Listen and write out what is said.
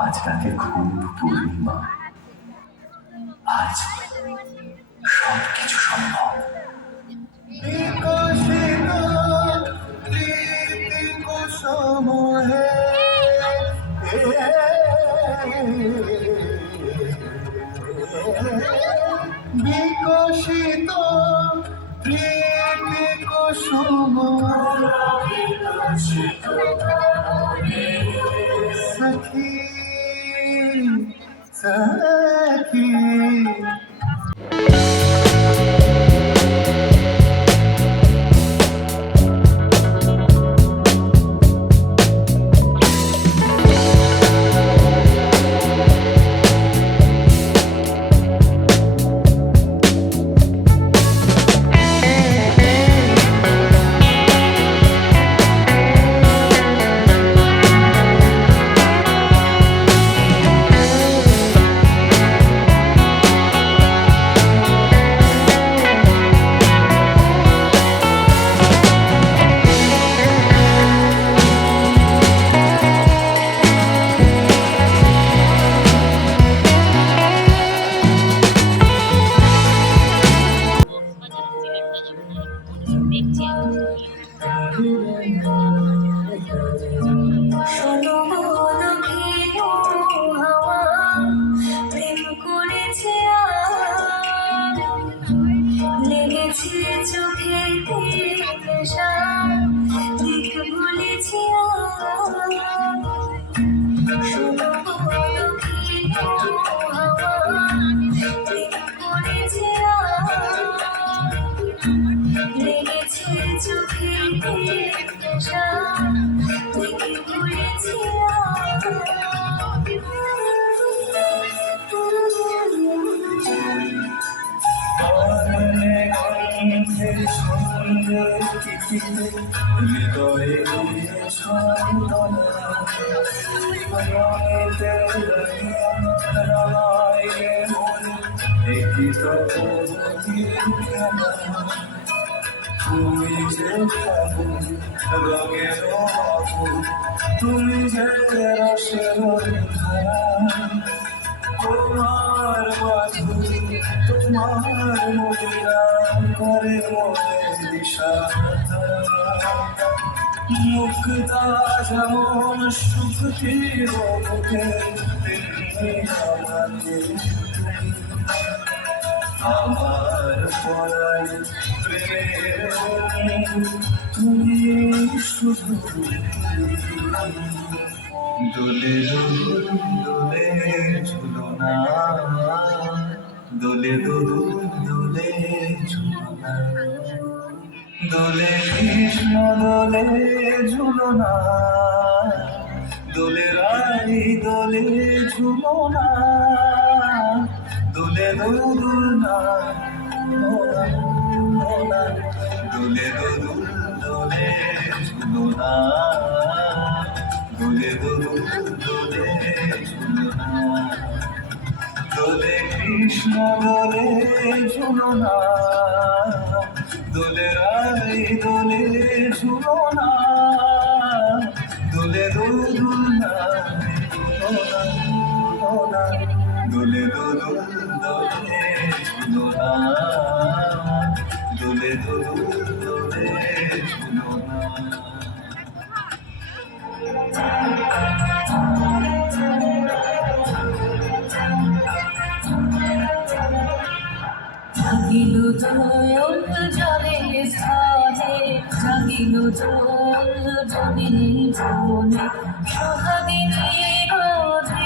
আজ রাতে খুব পূর্ণিমা, আজ সব কিছু সম্ভব। বিকশিত প্রীতি কুসুম হে, বিকশিত প্রীতি কুসুম সখী সখী। তুমি যে রঙের তুমি যে রসের তোমার মাধুরী তোমার মদিরা করে মনে দিশা মুক্তা যেমন সুখ মুখে আমার পরায় প্রেমের তুমি শুধু দোলে দোলে ঝুলনা দোলে দোলে ঝুলনা দোলে কৃষ্ণ দোলে ঝুলনা দোলে রানী দোলে ঝুলনা দোলে দোলনা দোলে দোলে ঝুলনা দোলে দোলে ঝুলনা দোলে কৃষ্ণ দোলে ঝুলনা দোলে রানী দোলে ঝুলনা দোলে দোলনা দোলে দোলে ঝুলনা দোলে দোলে ঝুলনা। জাগিল দোল জলে স্থানে জাগিল দোল জলে জনে